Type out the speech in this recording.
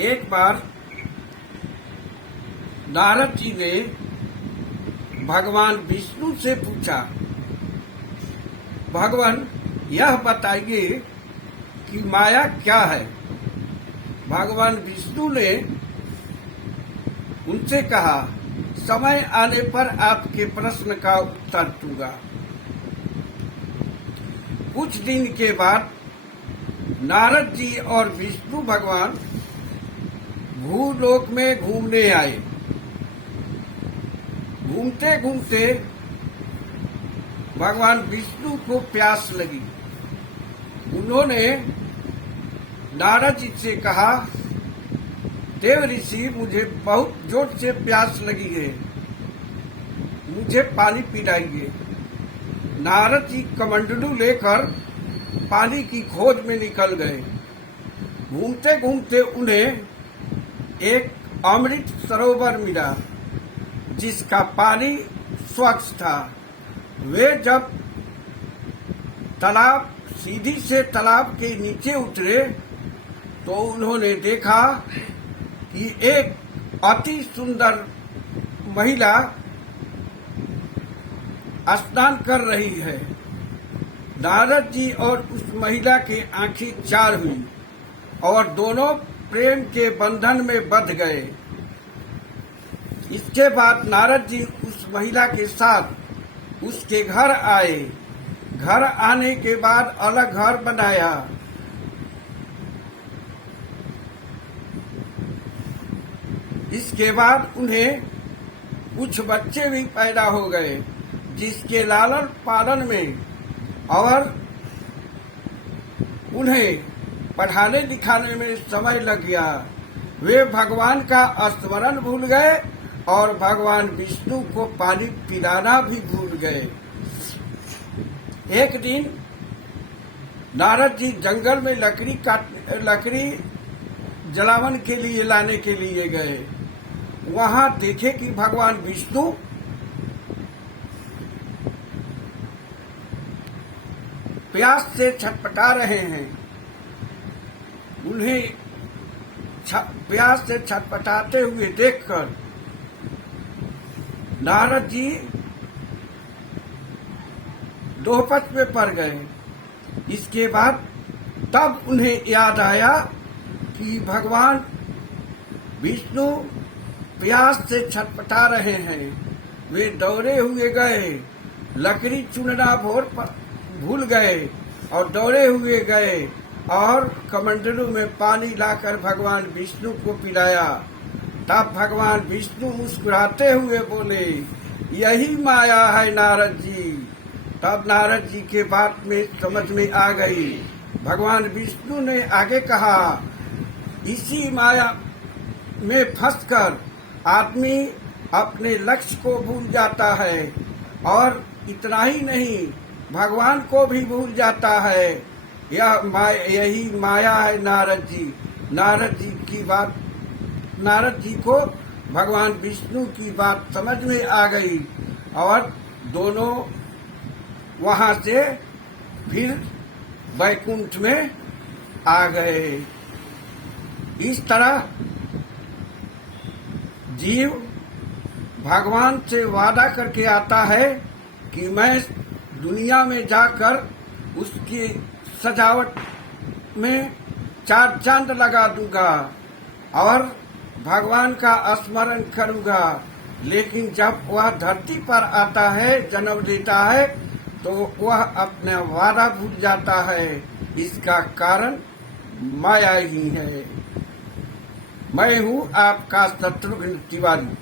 एक बार नारद जी ने भगवान विष्णु से पूछा, भगवान यह बताइए कि माया क्या है। भगवान विष्णु ने उनसे कहा, समय आने पर आपके प्रश्न का उत्तर दूंगा। कुछ दिन के बाद नारद जी और विष्णु भगवान भूलोक में घूमने आए। घूमते घूमते भगवान विष्णु को प्यास लगी। उन्होंने नारद जी से कहा, देव ऋषि, मुझे बहुत जोर से प्यास लगी है, मुझे पानी पिलाइए। नारद जी कमंडलू लेकर पानी की खोज में निकल गए। घूमते घूमते उन्हें एक अमृत सरोवर मिला जिसका पानी स्वच्छ था। वे जब सीधी से तालाब के नीचे उतरे तो उन्होंने देखा कि एक अति सुंदर महिला स्नान कर रही है। नारद जी और उस महिला की आंखें चार हुई और दोनों प्रेम के बंधन में बंध गए। इसके बाद नारद जी उस महिला के साथ उसके घर आए। घर आने के बाद अलग घर बनाया। इसके बाद उन्हें कुछ बच्चे भी पैदा हो गए, जिसके लालन पालन में और उन्हें पढ़ाने लिखाने में समय लग गया। वे भगवान का स्मरण भूल गए और भगवान विष्णु को पानी पिलाना भी भूल गए। एक दिन नारद जी जंगल में लकड़ी जलावन के लिए लाने के लिए गए। वहां देखे कि भगवान विष्णु प्यास से छटपटा रहे हैं। उन्हें प्यास से छटपटाते हुए देखकर नारद जी दोहपच में पड़ गए। इसके बाद तब उन्हें याद आया कि भगवान विष्णु प्यास से छटपटा रहे हैं। वे दौड़े हुए गए, लकड़ी चुनना भूल गए और दौड़े हुए गए और कमंडलू में पानी लाकर भगवान विष्णु को पिलाया। तब भगवान विष्णु मुस्कुराते हुए बोले, यही माया है नारद जी। तब नारद जी के बात में समझ में आ गई। भगवान विष्णु ने आगे कहा, इसी माया में फंसकर आदमी अपने लक्ष्य को भूल जाता है और इतना ही नहीं, भगवान को भी भूल जाता है। यही माया है नारद जी। नारद जी को भगवान विष्णु की बात समझ में आ गई और दोनों वहां से फिर वैकुंठ में आ गए। इस तरह जीव भगवान से वादा करके आता है कि मैं दुनिया में जाकर उसकी सजावट में चार चांद लगा दूंगा और भगवान का स्मरण करूंगा। लेकिन जब वह धरती पर आता है, जन्म लेता है, तो वह अपना वादा भूल जाता है। इसका कारण माया ही है। मैं हूँ आपका शत्रुघ्न तिवारी।